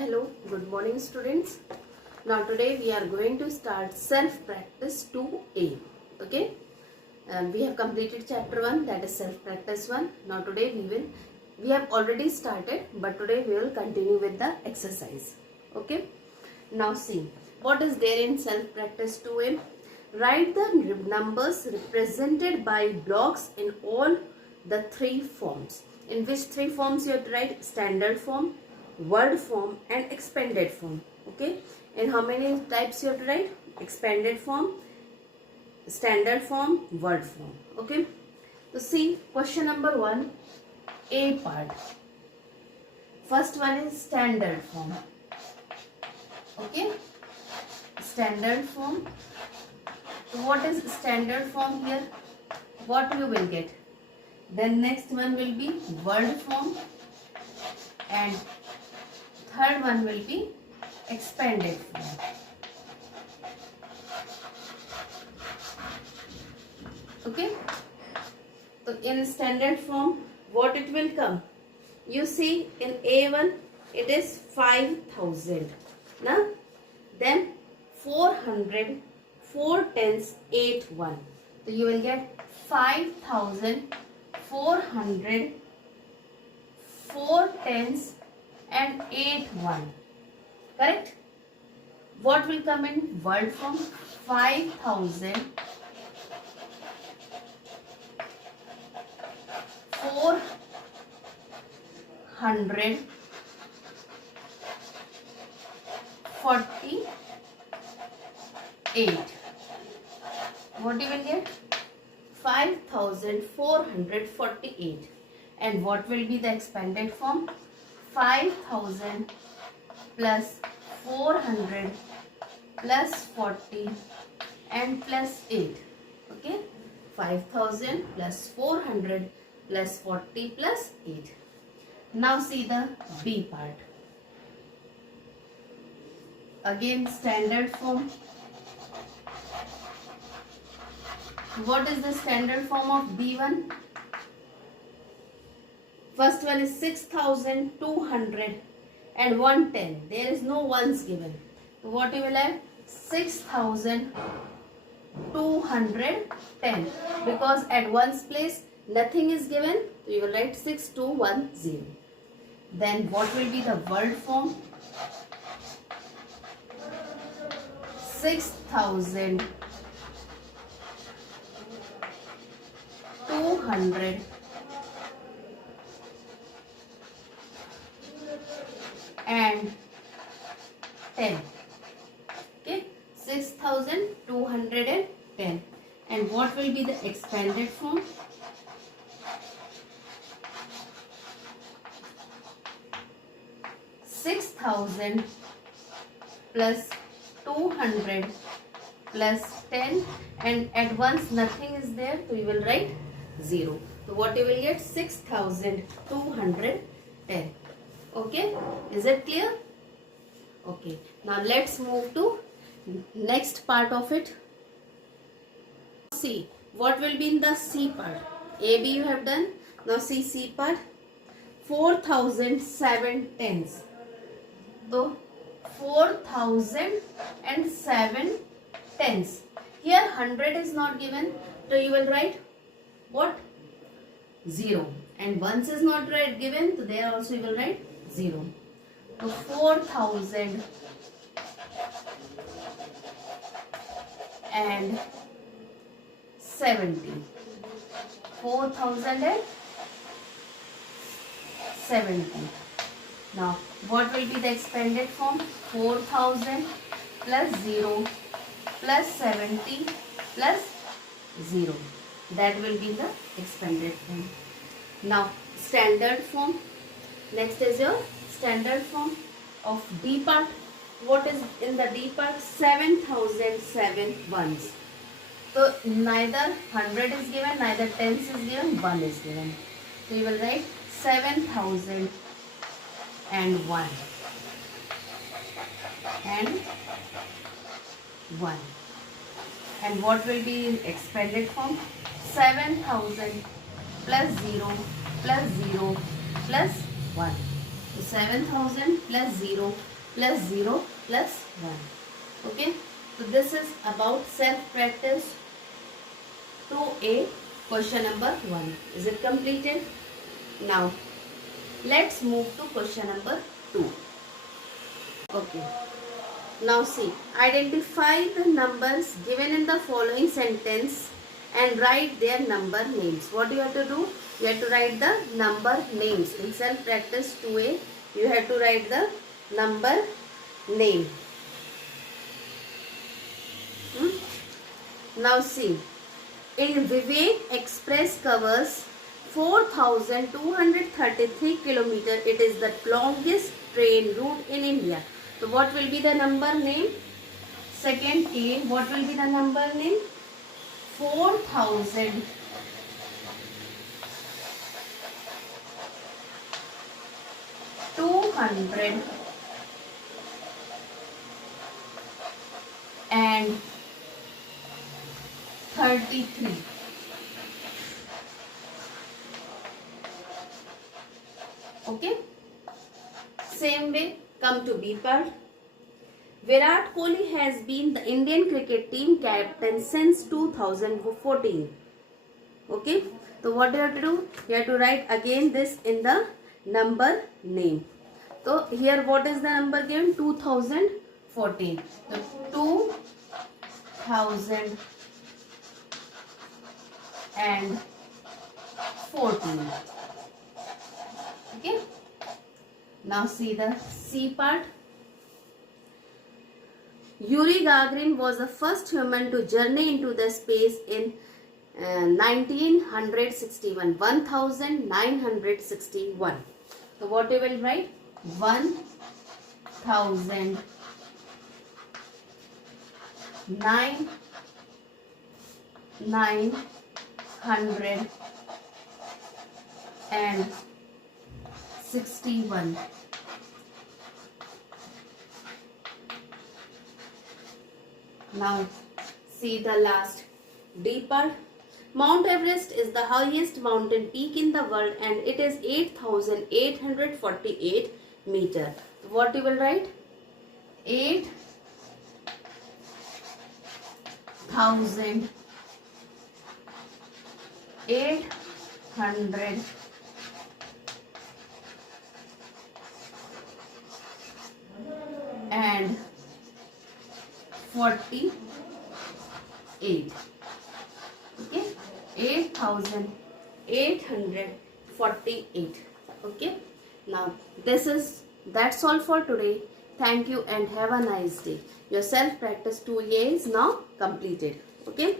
Hello, good morning students. Now today we are going to start self practice 2A. Okay, we have completed chapter 1, that is self practice 1. Now today we have already started, but today we will continue with the exercise. Okay, now see what is there in self practice 2A. Write the numbers represented by blocks in all the three forms. In which three forms you have to write? Standard form, word form and expanded form. Okay, and how many types you have to write? Expanded form, standard form, word form. Okay, so see question number 1, A part. First one is standard form. Okay, standard form. What is standard form here? What you will get? Then next one will be word form and third one will be expanded form. Okay, so in standard form what it will come? You see in A1 it is 5000. Now then 400, 4 tens, 8 1. So you will get 5400, 4 tens and 8 1. Correct? What will come in word form? 5000, 400, 48. What you will get? 5448. And what will be the expanded form? 5000 plus 400 plus 40 and plus 8. Okay, 5000 plus 400 plus 40 plus 8. Now see the B part. Again standard form. What is the standard form of B1? First one is 6200 and 110. There is no ones given. So what you will have? 6210. Because at ones place nothing is given, so you will write 6210. Then what will be the word form? 6200 and 10. Okay, 6210. And what will be the expanded form? 6000 plus 200 plus 10, and at once nothing is there, so you will write 0. So what you will get? 6210. Okay, is it clear? Okay, now let's move to next part of it. See what will be in the C part. A, B you have done. Now see C part. 4007 tens. So 4007 tens. Here 100 is not given, so you will write what? 0. And ones is not given, so there also you will write 0. So 4000 and 70. 4070. Now what will be the expanded form? 4000 plus 0 plus 70 plus 0. That will be the expanded form. Now standard form. Next is your standard form of D part. What is in the D part? 7007 ones. So neither 100 is given, neither tens is given, 1 is given. So you will write 7001 and 1. And what will be in expanded form? 7000 plus 0 plus 0 plus 1. So 7000 plus 0 plus 0 plus 1. Okay. So this is about self practice 2A, question number 1. Is it completed? Now let's move to question number 2. Okay. Now see, identify the numbers given in the following sentence and write their number names. What you have to do? You have to write the number names. In self practice 2A, you have to write the number name. Now see, in Vivek Express covers 4,233 kilometer. It is the longest train route in India. So what will be the number name? Second A, what will be the number name? 4,233. Okay. Same way, come to B part. Virat Kohli has been the Indian cricket team captain since 2014. Okay. So what do you have to do? You have to write again this in the number name. So here what is the number given? 2014. So 2014. Okay. Now see the C part. Yuri Gagarin was the first human to journey into the space in 1961. 1961. So what you will write? 1961. Now see the last D part. Mount Everest is the highest mountain peak in the world and it is 8,848 meter. What you will write? 8,848. Okay, 8,848. Okay. Now that's all for today. Thank you and have a nice day. Your self practice 2A is now completed. Okay.